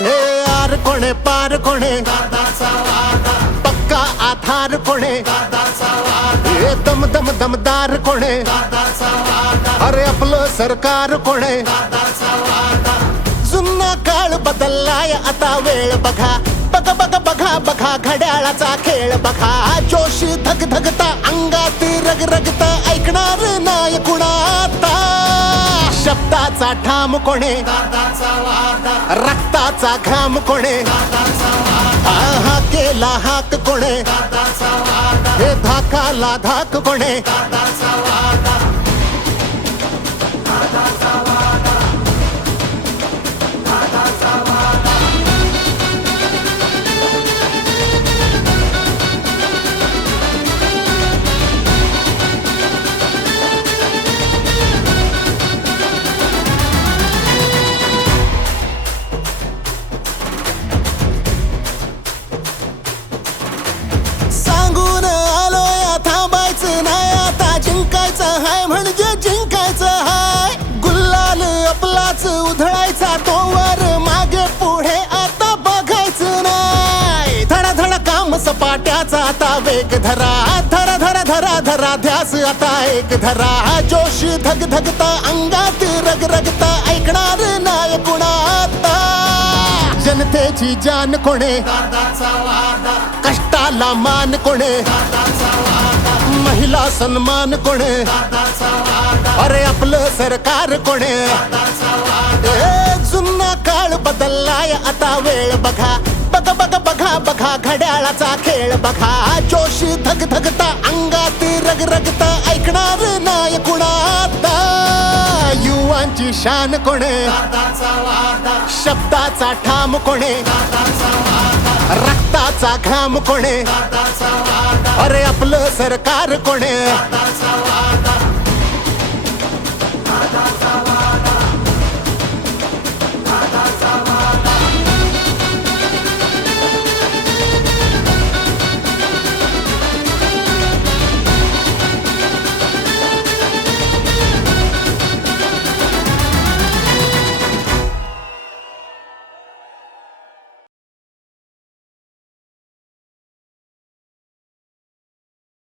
हे आर कोणे पार कोणे? पक्का आधार कोणे? हे दम दम दमदार कोणे? अरे आपलं सरकार कोणे? जुना काळ बदललाय आता वेळ बघा. बघ बघ बघा बघा घड्याळाचा खेळ बघा. जोशी धग धगता अंगात रग रगता ऐकणार शब्दाचा ठाम कोणे? रक्ताचा घाम कोणे? हा केला हाक कोणे? हे धाकाला धाक कोणे? उधळायचा तोवर मागे पुढे आता बघायचं नाही. धडा धडा काम सपाट्याचा आता वेग धरा. धरा धरा धरा धरा ध्यास आता एक धरा. जोश धग धगता अंगात रग रगता ऐकणार नाही कुणाता जनतेची जान कोणे? कष्टाला मान कोणे? महिला सन्मान कोणे? अरे आपलं सरकार कोणे? बदललाय आता वेळ बघा. बघा बघा बघा बघा घड्याळाचा खेळ बघा. जोशी धग धगता अंगात रग रगता ऐकणार नाही कुणाता युवांची शान कोणे? शब्दाचा ठाम कोणे? रक्ताचा घाम कोणे? अरे आपलं सरकार कोणे?